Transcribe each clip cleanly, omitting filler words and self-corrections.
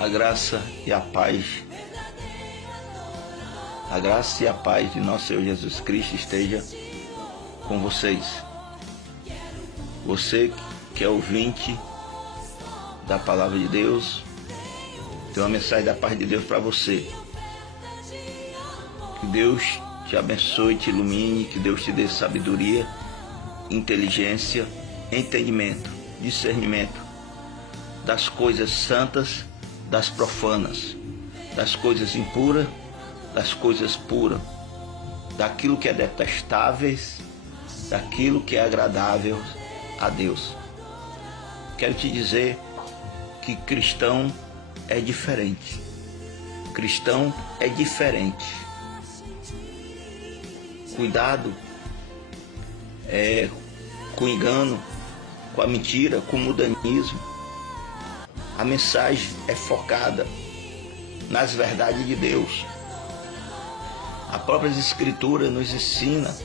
A graça e a paz de nosso Senhor Jesus Cristo esteja com vocês. Você que é ouvinte da Palavra de Deus, tem uma mensagem da paz de Deus para você. Que Deus te abençoe, te ilumine, que Deus te dê sabedoria, inteligência, entendimento, discernimento das coisas santas, das profanas, das coisas impuras, das coisas puras, daquilo que é detestável, daquilo que é agradável a Deus. Quero te dizer que cristão é diferente. Cristão é diferente. Cuidado com o engano, com a mentira, com o mundanismo. A mensagem é focada nas verdades de Deus. A própria Escritura nos ensina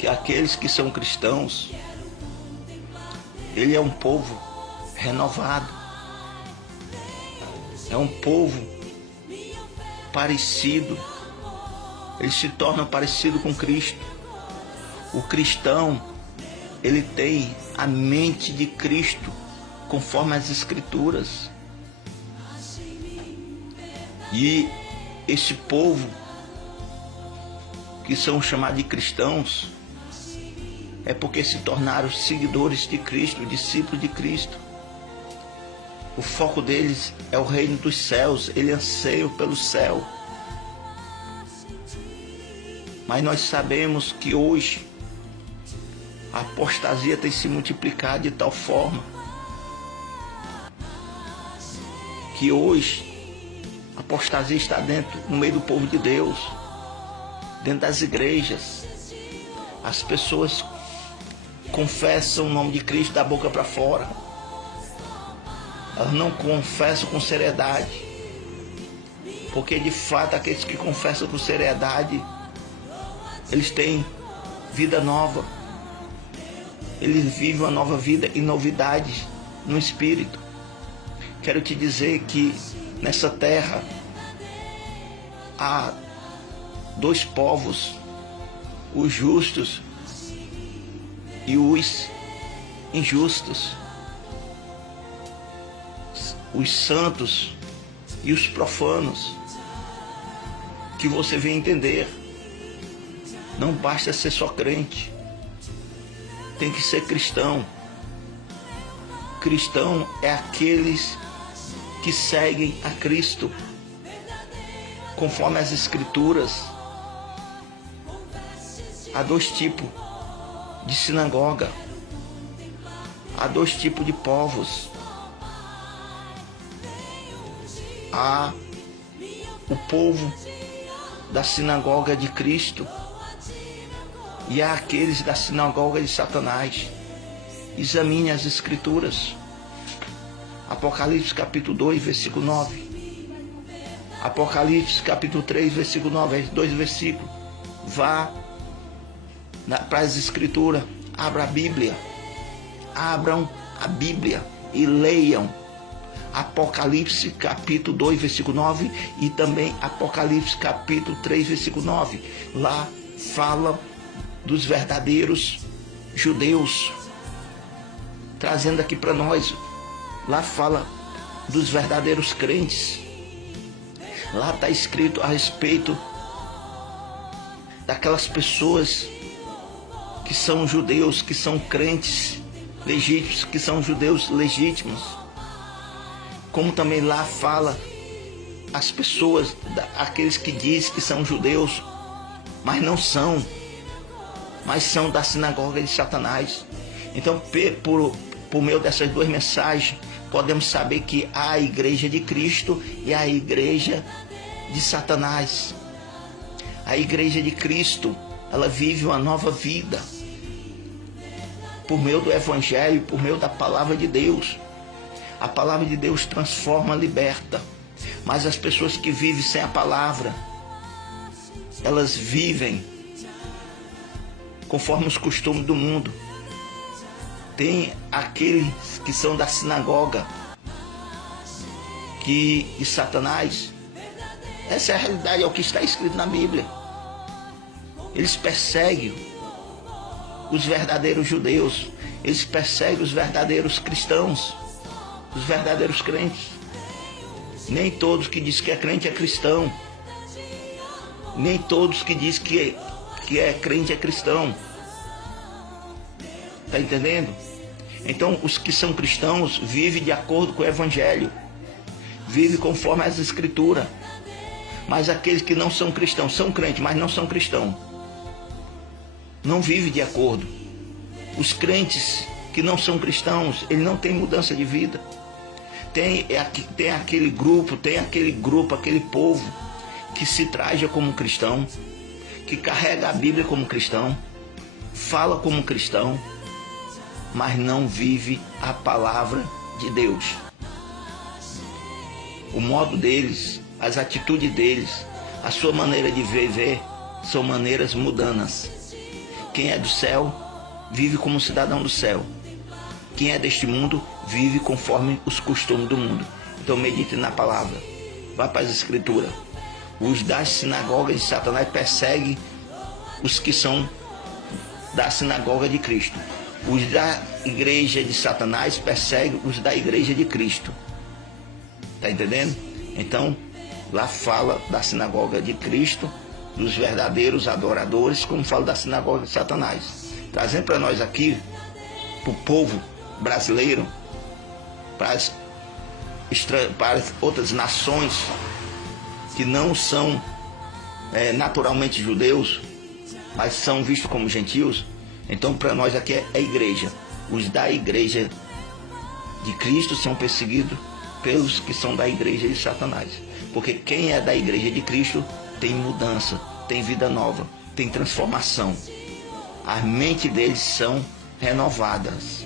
que aqueles que são cristãos, ele é um povo renovado. É um povo parecido. Ele se torna parecido com Cristo. O cristão, ele tem a mente de Cristo, conforme as Escrituras. E esse povo, que são chamados de cristãos, é porque se tornaram seguidores de Cristo, discípulos de Cristo. O foco deles é o reino dos céus, ele anseia pelo céu. Mas nós sabemos que hoje a apostasia tem se multiplicado de tal forma que hoje a apostasia está no meio do povo de Deus, dentro das igrejas. As pessoas confessam o nome de Cristo da boca para fora. Elas não confessam com seriedade, porque de fato aqueles que confessam com seriedade, eles têm vida nova. Eles vivem uma nova vida e novidades no Espírito. Quero te dizer que nessa terra há dois povos, os justos e os injustos, os santos e os profanos, que você vem entender. Não basta ser só crente, tem que ser cristão. Cristão é aqueles que seguem a Cristo, conforme as Escrituras. Há dois tipos de sinagoga, há dois tipos de povos. Há o povo da sinagoga de Cristo e há aqueles da sinagoga de Satanás. Examine as Escrituras. Apocalipse capítulo 2, versículo 9. Apocalipse capítulo 3, versículo 9. 2 versículos. Vá para as Escrituras. Abra a Bíblia. Abram a Bíblia e leiam Apocalipse capítulo 2, versículo 9 e também Apocalipse capítulo 3, versículo 9. Lá fala dos verdadeiros judeus, trazendo aqui para nós. Lá fala dos verdadeiros crentes. Lá está escrito a respeito daquelas pessoas que são judeus, que são crentes legítimos, que são judeus legítimos. Como também lá fala as pessoas, aqueles que dizem que são judeus, mas não são, mas são da sinagoga de Satanás. Então, por meio dessas duas mensagens, podemos saber que há a igreja de Cristo e a igreja de Satanás. A igreja de Cristo, ela vive uma nova vida por meio do Evangelho, por meio da palavra de Deus. A palavra de Deus transforma, liberta. Mas as pessoas que vivem sem a palavra, elas vivem conforme os costumes do mundo. Tem aqueles que são da sinagoga, de Satanás. Essa é a realidade, é o que está escrito na Bíblia. Eles perseguem os verdadeiros judeus, eles perseguem os verdadeiros cristãos, os verdadeiros crentes. Nem todos que dizem que é crente é cristão. Nem todos que dizem que é crente é cristão. Está entendendo? Então, os que são cristãos vivem de acordo com o Evangelho, vivem conforme as Escrituras. Mas aqueles que não são cristãos, são crentes, mas não são cristãos, não vivem de acordo. Os crentes que não são cristãos, eles não têm mudança de vida. Tem aquele grupo, aquele povo que se traja como cristão, que carrega a Bíblia como cristão, fala como cristão, mas não vive a palavra de Deus. O modo deles, as atitudes deles, a sua maneira de viver são maneiras mundanas. Quem é do céu vive como cidadão do céu. Quem é deste mundo vive conforme os costumes do mundo. Então medite na palavra, vá para as Escrituras. Os das sinagogas de Satanás perseguem os que são da sinagoga de Cristo. Os da igreja de Satanás perseguem os da igreja de Cristo. Está entendendo? Então, lá fala da sinagoga de Cristo, dos verdadeiros adoradores, como fala da sinagoga de Satanás. Trazendo para nós aqui, para o povo brasileiro, para as outras nações que não são naturalmente judeus, mas são vistos como gentios. Então, para nós aqui é a igreja. Os da igreja de Cristo são perseguidos pelos que são da igreja de Satanás. Porque quem é da igreja de Cristo tem mudança, tem vida nova, tem transformação. As mentes deles são renovadas.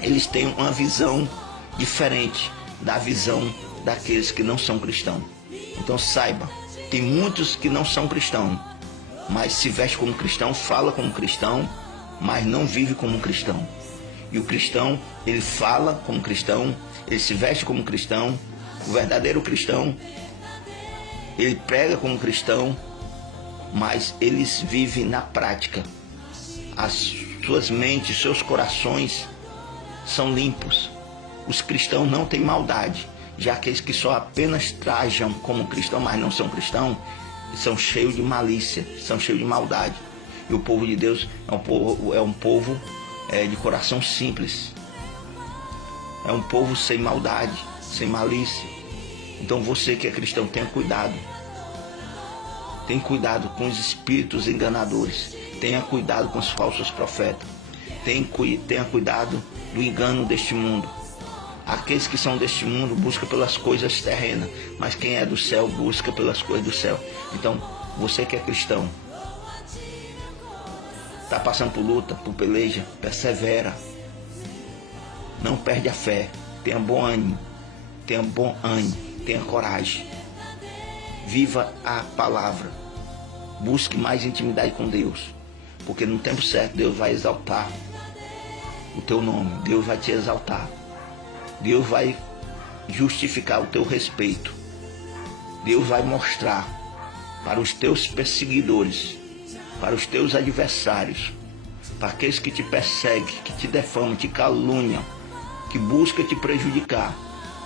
Eles têm uma visão diferente da visão daqueles que não são cristãos. Então saiba, tem muitos que não são cristãos, mas se veste como cristão, fala como cristão, mas não vive como cristão. E o cristão, ele fala como cristão, ele se veste como cristão. O verdadeiro cristão, ele prega como cristão, mas eles vivem na prática. As suas mentes, seus corações são limpos. Os cristãos não têm maldade. Já aqueles que só apenas trajam como cristão, mas não são cristãos, são cheios de malícia, são cheios de maldade. E o povo de Deus é um povo de coração simples. É um povo sem maldade, sem malícia. Então você que é cristão, tenha cuidado. Tenha cuidado com os espíritos enganadores. Tenha cuidado com os falsos profetas. Tenha cuidado do engano deste mundo. Aqueles que são deste mundo buscam pelas coisas terrenas, mas quem é do céu busca pelas coisas do céu. Então, você que é cristão, está passando por luta, por peleja, persevera. Não perde a fé. Tenha bom ânimo. Tenha coragem. Viva a palavra. Busque mais intimidade com Deus. Porque no tempo certo Deus vai exaltar o teu nome. Deus vai te exaltar. Deus vai justificar o teu respeito. Deus vai mostrar para os teus perseguidores, para os teus adversários, para aqueles que te perseguem, que te defamam, te caluniam, que buscam te prejudicar.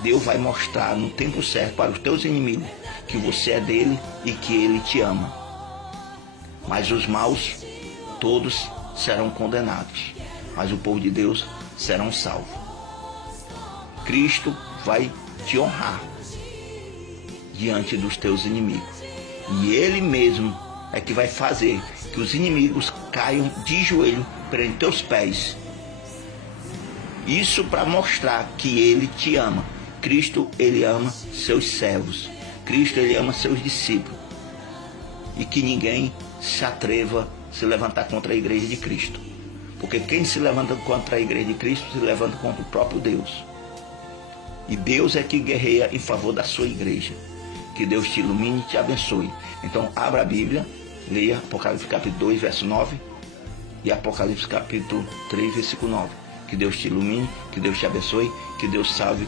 Deus vai mostrar no tempo certo para os teus inimigos que você é dele e que ele te ama. Mas os maus, todos serão condenados, mas o povo de Deus serão salvos. Cristo vai te honrar diante dos teus inimigos. E Ele mesmo é que vai fazer que os inimigos caiam de joelho perante teus pés. Isso para mostrar que Ele te ama. Cristo, Ele ama seus servos. Cristo, Ele ama seus discípulos. E que ninguém se atreva a se levantar contra a igreja de Cristo. Porque quem se levanta contra a igreja de Cristo se levanta contra o próprio Deus. E Deus é que guerreia em favor da sua igreja. Que Deus te ilumine e te abençoe. Então abra a Bíblia, leia Apocalipse capítulo 2, verso 9 e Apocalipse capítulo 3, versículo 9. Que Deus te ilumine, que Deus te abençoe, que Deus salve